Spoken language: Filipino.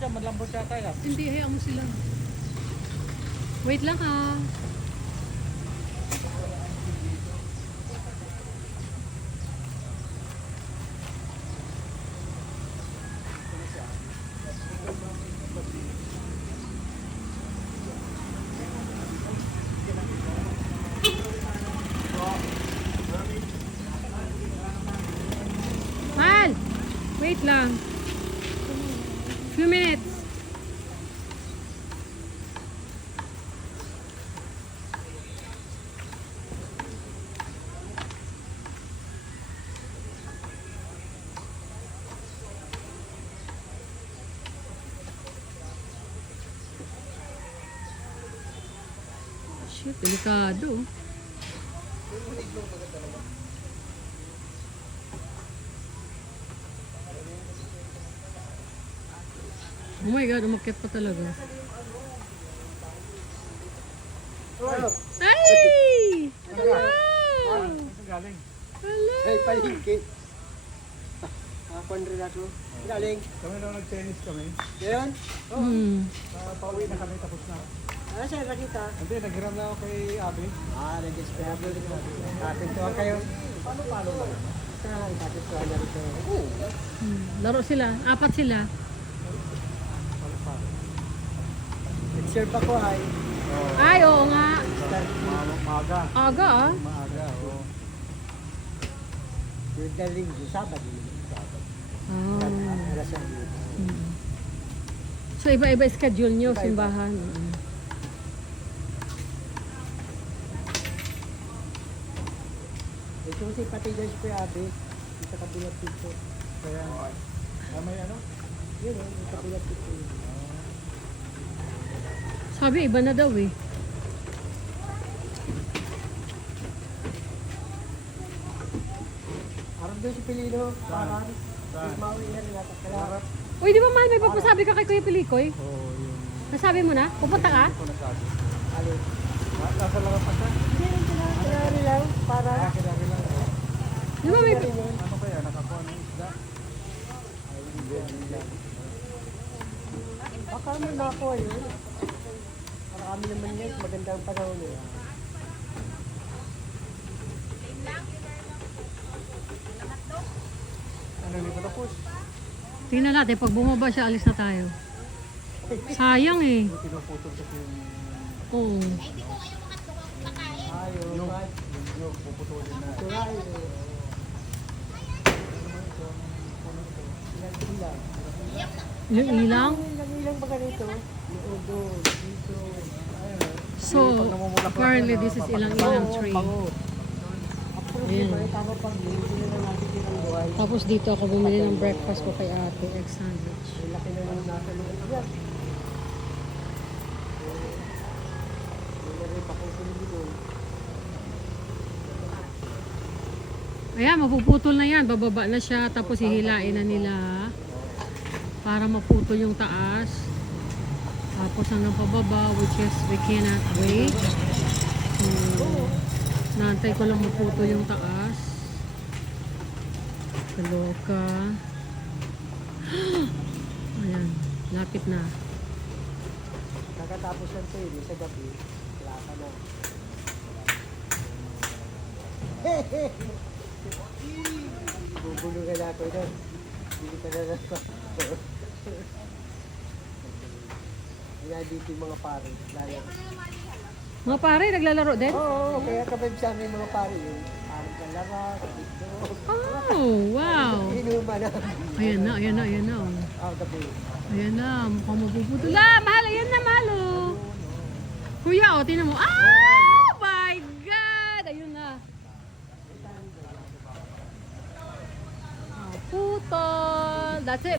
dyan, malambot siya tayo. Hindi, hayaan mo sila. Wait lang ha. Mal! Wait lang. Few minutes. Shit, delikado. Oh my God, umakyat pa talaga. Ay! Hello! Galing. Hello! Ay, palingki. Hapon rin ako. Galing. Kami nung nag-tennis kami. Ngayon? Pauwi na kami, tapos na. Ano siya nakita? Hindi, naghiram na ako kay Abi. Nag-espera rin ako. Katintuan kayo. Paano lang? Saan? Katintuan na rin kayo. Laro sila. Apat sila. Nag-serve ako ay. Ay, oo nga. Start Maaga. Aga ah. Maaga, oo. yung daling Sabado. Ah. Alas ang So, iba-iba schedule nyo, Iba-iba. simbahan. Ito kasi pati dyan si Kuya Abe. Sa kabilang pito. Kaya, may ano? Yun o, sa kabilang pito. Sabi, iba na daw eh. Arap doon si Pilino. Parang. Saan? Mauwi na rin natin. Kaya Uy, di ba mahal, may papasabi ka kay Kuya Pilikoy? Oo, yung... Nasabi mo na? Pupunta ka? Hindi ko nasabi. alin. Nasa lang pa siya. Hindi rin kinakilala lang. Para. Kailangan lang. Di ba may... Ano kaya, nakakuha ng isda? Ay, hindi. Baka naman na ako yun. Para kami naman yun. Magandang panahon eh. Ano, hindi pa tapos? Tingnan natin, pag bumaba siya, alis na tayo. Sayang eh. Yung pinuputol kasi yung... Oo. Ayaw. Yung puputulin na. Turay. Ilang. Yung ilang. Ilang ba ganito? Yung doon. Dito. So, apparently this is ilang-ilang tree. Ayan. Tama pag hindi na lang natin kitang buhay. Tapos dito ako bumili ng breakfast ko kay ate, egg sandwich. Ang laki na lang nasa loob yan. Hindi rin pa kung sino doon. Ayan, mapuputol na yan. Bababa na siya, tapos hihilain na nila para maputol yung taas. Tapos hanggang pababa, which is we cannot wait. So, naantay ko lang maputol yung taas. Kaloka. Ayan, lapit na. Kakatapos lang ito eh, sa gabi. Wala ka na. Bubulungan na ako doon. Hindi ka na lang. Kaya dito yung mga pare. Laya. Mga pare, naglalaro din? Oo, kaya kabib sa amin mga pare yun. Parang kalara, dito. Oh, wow. Inuman na. Ayan na, ayan na, ayan na. Gabi. Ayan na, mukhang mapuputol. Ah, mahal, ayan na, mahal oh. Kuya, oh, tinan mo. Oh my God! Ayun na. Ah, putol. That's it.